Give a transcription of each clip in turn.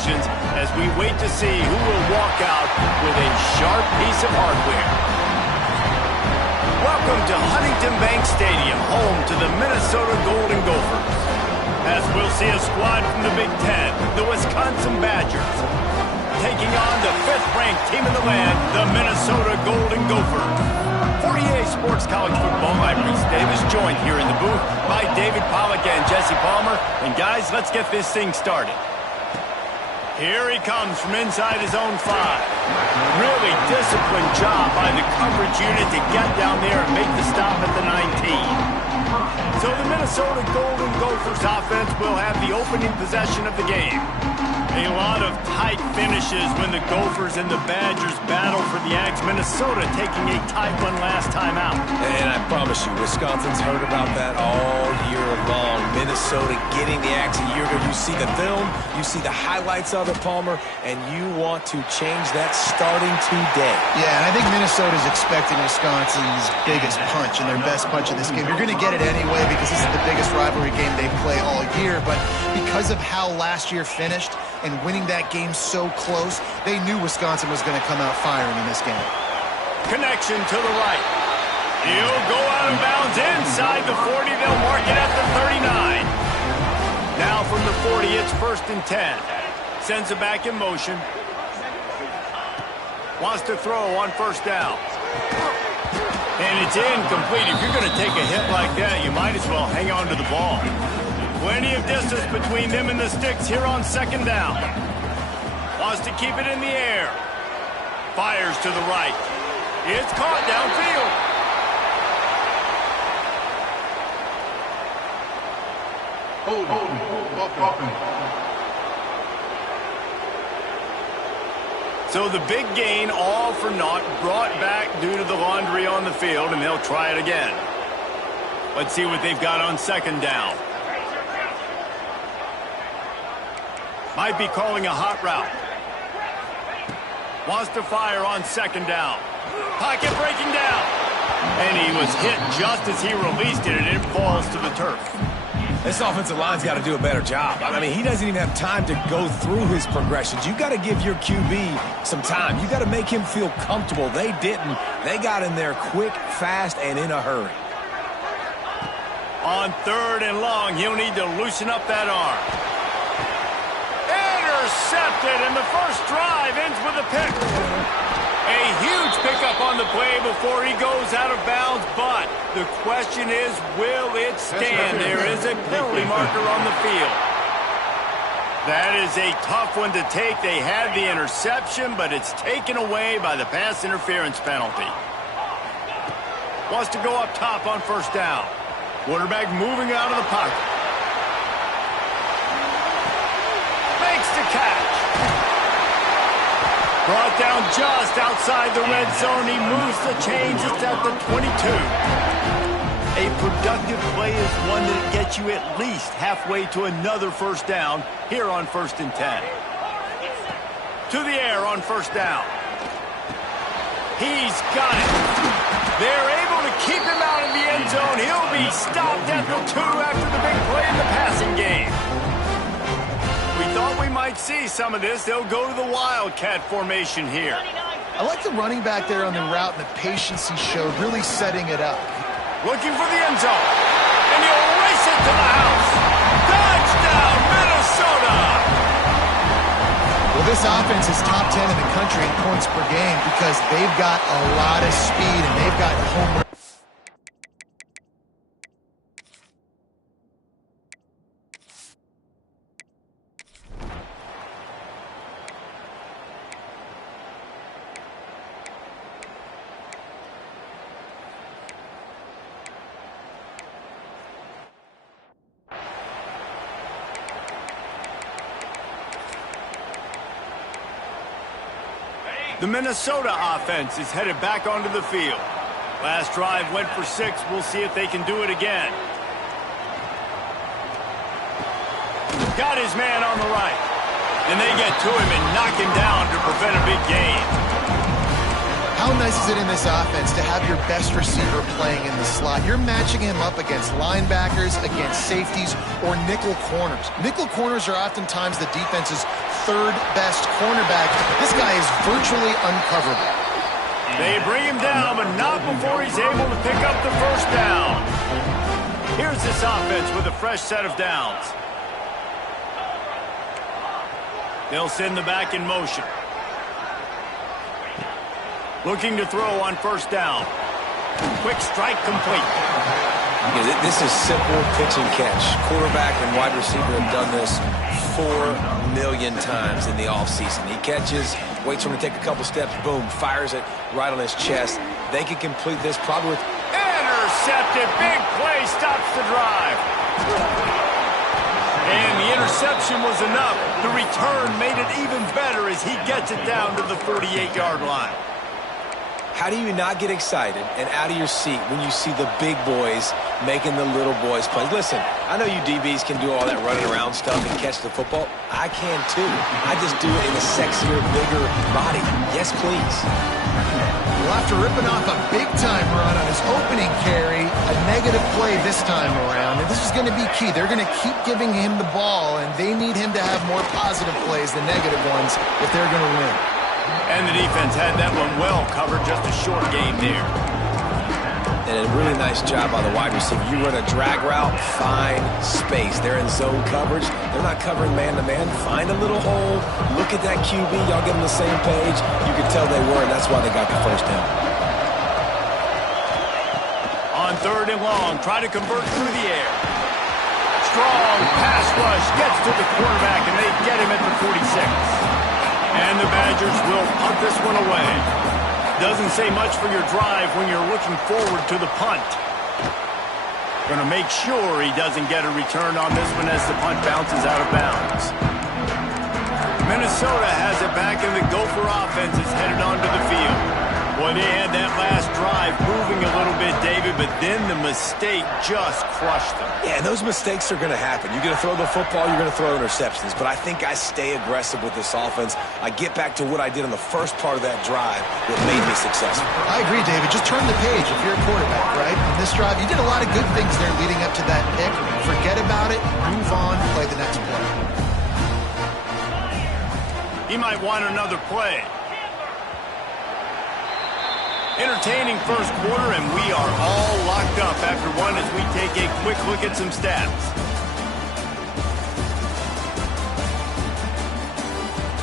emotions as we wait to see who will walk out with a sharp piece of hardware. Welcome to Huntington Bank Stadium, home to the Minnesota Golden Gophers. As we'll see a squad from the Big Ten, the Wisconsin Badgers, taking on the 5th-ranked team in the land, the Minnesota Golden Gophers. For EA Sports College Football, I'm Reese Davis, joined here in the booth by David Pollack and Jesse Palmer. And guys, let's get this thing started. Here he comes from inside his own 5. Really disciplined job by the coverage unit to get down there and make the stop at the 19. So the Minnesota Golden Gophers offense will have the opening possession of the game. A lot of tight finishes when the Gophers and the Badgers battle for the Axe. Minnesota taking a tight one last time out. And I promise you, Wisconsin's heard about that all year long. Minnesota getting the Axe a year ago. You see the film, you see the highlights of it, Palmer, and you want to change that starting today. Yeah, and I think Minnesota's expecting Wisconsin's biggest punch and their best punch of this game. You're going to get it anyway because this is the biggest rivalry game they play all year. But because of how last year finished, and winning that game so close, they knew Wisconsin was going to come out firing in this game. Connection to the right. He'll go out of bounds inside the 40. They'll mark it at the 39. Now from the 40, it's 1st and 10. Sends it back in motion. Wants to throw on 1st down. And it's incomplete. If you're going to take a hit like that, you might as well hang on to the ball. Plenty of distance between them and the sticks here on 2nd down. Wants to keep it in the air. Fires to the right. It's caught downfield. So the big gain, all for naught, brought back due to the laundry on the field, and they'll try it again. Let's see what they've got on 2nd down. Might be calling a hot route. Wants to fire on 2nd down. Pocket breaking down. And he was hit just as he released it, and it falls to the turf. This offensive line's got to do a better job. I mean, he doesn't even have time to go through his progressions. You've got to give your QB some time. You've got to make him feel comfortable. They didn't. They got in there quick, fast, and in a hurry. On 3rd and long, he'll need to loosen up that arm. Intercepted, and the first drive ends with a pick. A huge pickup on the play before he goes out of bounds, but the question is, will it stand? There is a penalty marker on the field. That is a tough one to take. They had the interception, but it's taken away by the pass interference penalty. Wants to go up top on 1st down. Quarterback moving out of the pocket. Makes the catch. Brought down just outside the red zone. He moves the chains. It's at the 22. A productive play is one that gets you at least halfway to another 1st down here on 1st and 10. To the air on 1st down. He's got it. They're able to keep him out of the end zone. He'll be stopped at the 2 after the big play in the passing game. We thought we might see some of this. They'll go to the Wildcat formation here. I like the running back there on the route and the patience he showed, really setting it up. Looking for the end zone. And he'll race it to the house. Touchdown, Minnesota! Well, this offense is top 10 in the country in points per game because they've got a lot of speed and they've got home run. The Minnesota offense is headed back onto the field. Last drive went for 6. We'll see if they can do it again. Got his man on the right. And they get to him and knock him down to prevent a big gain. How nice is it in this offense to have your best receiver playing in the slot? You're matching him up against linebackers, against safeties, or nickel corners. Nickel corners are oftentimes the defense's third best cornerback. This guy is virtually uncoverable. They bring him down, but not before he's able to pick up the first down. Here's this offense with a fresh set of downs. They'll send the back in motion. Looking to throw on first down. Quick strike complete. Yeah, this is simple pitch and catch. Quarterback and wide receiver have done this 4 million times in the offseason. He catches, waits for him to take a couple steps, boom, fires it right on his chest. They can complete this probably with... Intercepted. Big play stops the drive. And the interception was enough. The return made it even better as he gets it down to the 48-yard line. How do you not get excited and out of your seat when you see the big boys making the little boys play? Listen, I know you DBs can do all that running around stuff and catch the football. I can too. I just do it in a sexier, bigger body. Yes, please. Well, after ripping off a big-time run on his opening carry, a negative play this time around, and this is going to be key. They're going to keep giving him the ball, and they need him to have more positive plays than negative ones if they're going to win. And the defense had that one well covered, just a short game there. And a really nice job by the wide receiver. You run a drag route, find space. They're in zone coverage. They're not covering man-to-man. Find a little hole. Look at that QB. Y'all get on the same page. You could tell they were, and that's why they got the first down. On third and long, try to convert through the air. Strong pass rush gets to the quarterback, and they get him at the 46. And the Badgers will punt this one away. Doesn't say much for your drive when you're looking forward to the punt. Going to make sure he doesn't get a return on this one as the punt bounces out of bounds. Minnesota has it back, and the Gopher offense is headed onto the field. Boy, they had that last drive moving a little bit, David, but then the mistake just crushed them. Yeah, and those mistakes are going to happen. You're going to throw the football, you're going to throw interceptions. But I think I stay aggressive with this offense. I get back to what I did on the first part of that drive that made me successful. I agree, David. Just turn the page if you're a quarterback, right? On this drive, you did a lot of good things there leading up to that pick. Forget about it, move on, play the next play. He might want another play. Entertaining first quarter, and we are all locked up after one as we take a quick look at some stats.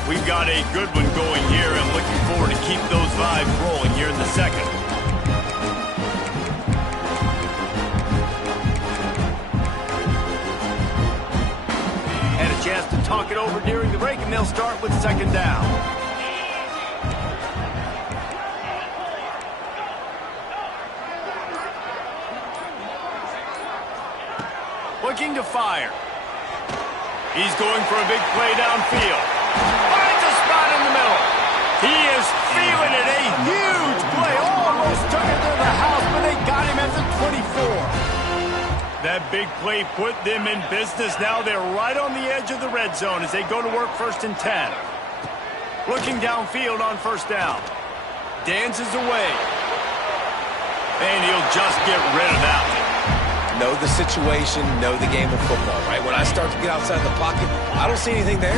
We've got a good one going here, and looking forward to keep those vibes rolling here in the second. Had a chance to talk it over during the break, and they'll start with second down. Looking to fire. He's going for a big play downfield. Finds a spot in the middle. He is feeling it. A huge play. Almost took it to the house, but they got him at the 24. That big play put them in business. Now they're right on the edge of the red zone as they go to work first and 10. Looking downfield on first down. Dances away. And he'll just get rid of that one. Know the situation, know the game of football, right? When I start to get outside the pocket, I don't see anything there.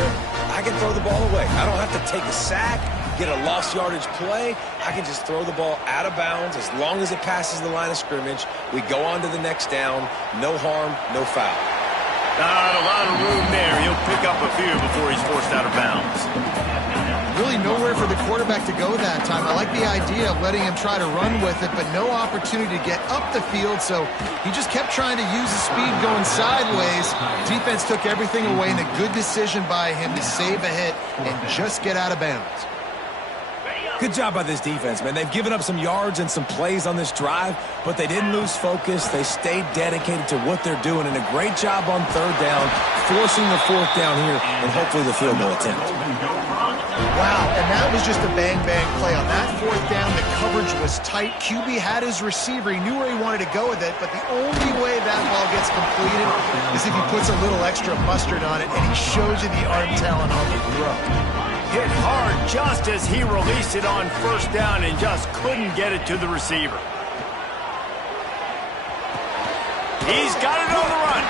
I can throw the ball away. I don't have to take a sack, get a lost yardage play. I can just throw the ball out of bounds as long as it passes the line of scrimmage. We go on to the next down. No harm, no foul. Not a lot of room there. He'll pick up a few before he's forced out of bounds. Really nowhere for the quarterback to go that time. I like the idea of letting him try to run with it, but no opportunity to get up the field, so he just kept trying to use the speed going sideways. Defense took everything away, and a good decision by him to save a hit and just get out of bounds. Good job by this defense, man. They've given up some yards and some plays on this drive, but they didn't lose focus. They stayed dedicated to what they're doing, and a great job on third down, forcing the fourth down here, and hopefully the field goal attempt. Wow, and that was just a bang-bang play. On that fourth down, the coverage was tight. QB had his receiver. He knew where he wanted to go with it, but the only way that ball gets completed is if he puts a little extra mustard on it, and he shows you the arm talent on the throw. Hit hard just as he released it on first down and just couldn't get it to the receiver. He's got it on the run.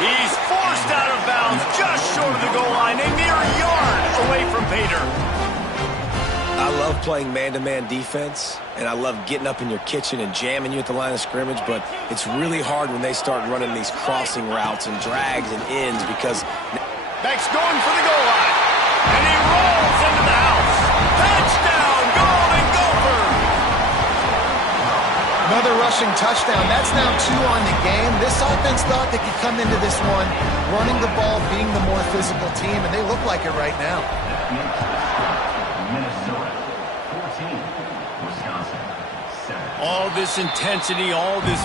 He's forced out of bounds just short of the goal line, a mere yard away from Pater. I love playing man-to-man defense, and I love getting up in your kitchen and jamming you at the line of scrimmage, but it's really hard when they start running these crossing routes and drags and ends because... Beck's going for the goal line, and he rolls into the house. Touchdown, Golden Gophers! Another rushing touchdown. That's now 2 on the game. This offense thought they could come into this one running the ball, being the more physical team, and they look like it right now. Minnesota 14, Wisconsin 7. All this intensity, all this...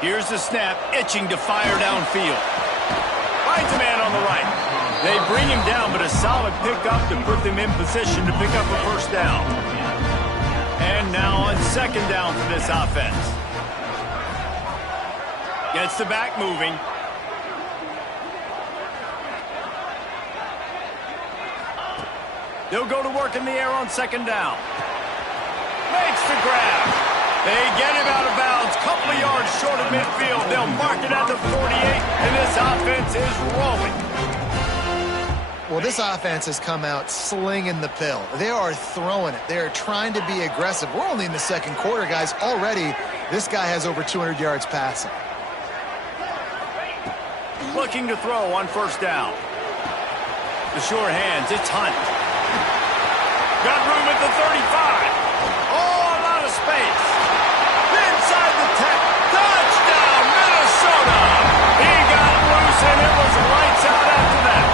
Here's the snap, itching to fire downfield. Finds a man on the right. They bring him down, but a solid pickup to put them in position to pick up a first down. And now on second down for this offense. Gets the back moving. They'll go to work in the air on second down. Makes the grab. They get him out of bounds, couple of yards short of midfield. They'll mark it at the 48, and this offense is rolling. Well, this offense has come out slinging the pill. They are throwing it. They are trying to be aggressive. We're only in the second quarter, guys. Already, this guy has over 200 yards passing. Looking to throw on first down. The short hands, it's Hunt. Got room at the 35. Oh, a lot of space. Inside the 10. Touchdown, Minnesota. He got loose, and it was lights out after that.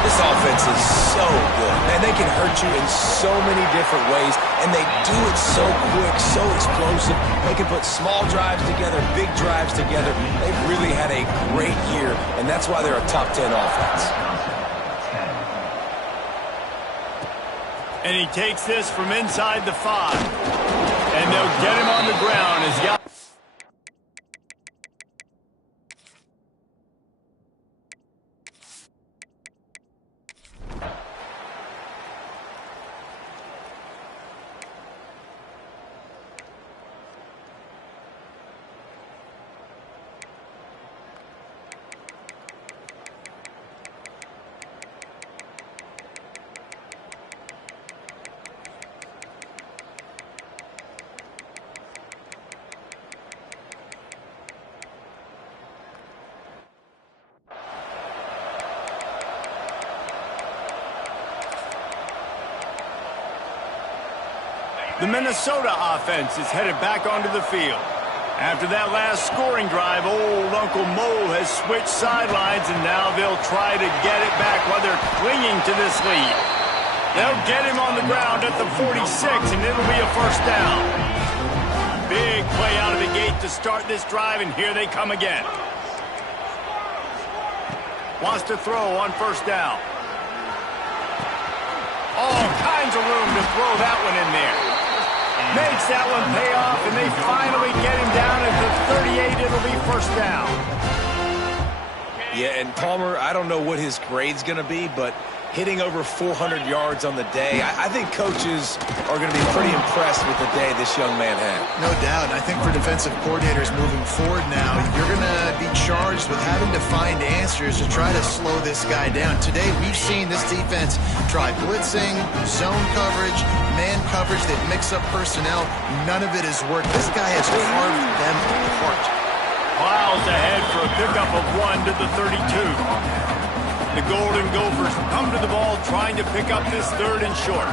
This offense is so good. Man, they can hurt you in so many different ways, and they do it so quick, so explosive. They can put small drives together, big drives together. They've really had a great year, and that's why they're a top 10 offense. And he takes this from inside the 5. And they'll get him on the ground as he... The Minnesota offense is headed back onto the field. After that last scoring drive, old Uncle Mo has switched sidelines, and now they'll try to get it back while they're clinging to this lead. They'll get him on the ground at the 46, and it'll be a first down. Big play out of the gate to start this drive, and here they come again. Wants to throw on first down. All kinds of room to throw that one in there. Makes that one pay off, and they finally get him down at the 38. It'll be first down. Yeah, and Palmer, I don't know what his grade's going to be, but hitting over 400 yards on the day, I think coaches are going to be pretty impressed with the day this young man had. No doubt. And I think for defensive coordinators moving forward now, you're going to be charged with having to find answers to try to slow this guy down. Today, we've seen this defense try blitzing, zone coverage, man coverage that mix up personnel. None of it has worked. This guy has carved them apart. Miles ahead for a pickup of 1 to the 32. The Golden Gophers come to the ball trying to pick up this third and short.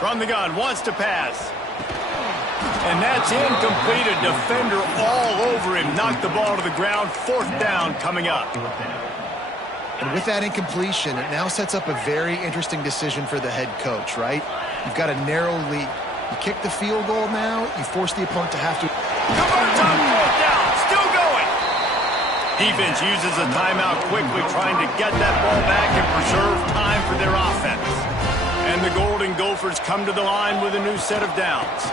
From the gun, wants to pass. And that's incomplete. A defender all over him. Knocked the ball to the ground. Fourth down coming up. And with that incompletion, it now sets up a very interesting decision for the head coach, right? You've got a narrow lead. You kick the field goal now, you force the opponent to have to... Converts on fourth down. Still going. Defense uses a timeout quickly, trying to get that ball back and preserve time for their offense. And the Golden Gophers come to the line with a new set of downs.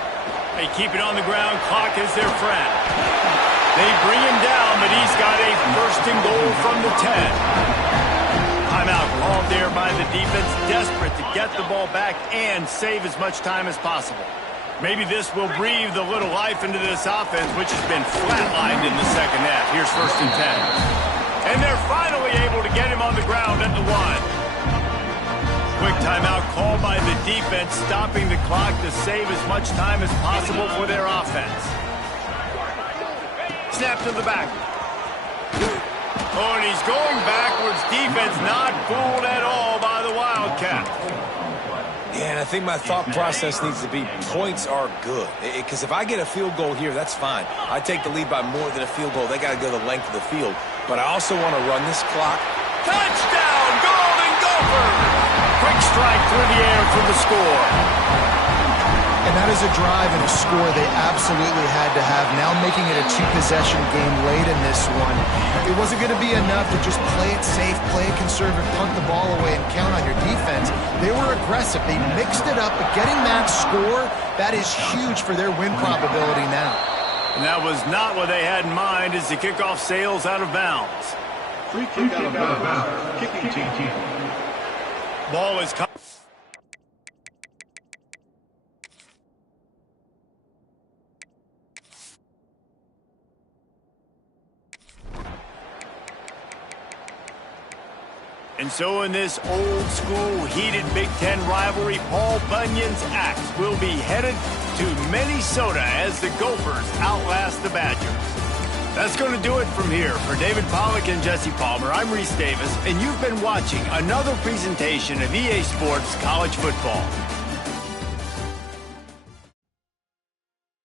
They keep it on the ground. Clock is their friend. They bring him down, but he's got a first and goal from the 10. Timeout called there by the defense, desperate to get the ball back and save as much time as possible. Maybe this will breathe a little life into this offense, which has been flatlined in the second half. Here's first and 10. And they're finally able to get him on the ground at the 1. Quick timeout called by the defense, stopping the clock to save as much time as possible for their offense. Snap to the back. Oh, and he's going backwards. Defense not fooled at all by the Wildcat. Yeah, and I think my thought process needs to be points are good. Because if I get a field goal here, that's fine. I take the lead by more than a field goal. They got to go the length of the field. But I also want to run this clock. Touchdown, Golden Gophers! Quick strike through the air for the score. And that is a drive and a score they absolutely had to have. Now making it a two-possession game late in this one. It wasn't going to be enough to just play it safe, play it conservative, punt the ball away, and count on your defense. They were aggressive. They mixed it up, but getting that score, that is huge for their win probability now. And that was not what they had in mind as the kickoff sails out of bounds. Free kick out of bounds. Kicking team. Ball is coming. And so in this old-school, heated Big Ten rivalry, Paul Bunyan's Axe will be headed to Minnesota as the Gophers outlast the Badgers. That's going to do it from here. For David Pollack and Jesse Palmer, I'm Reese Davis, and you've been watching another presentation of EA Sports College Football.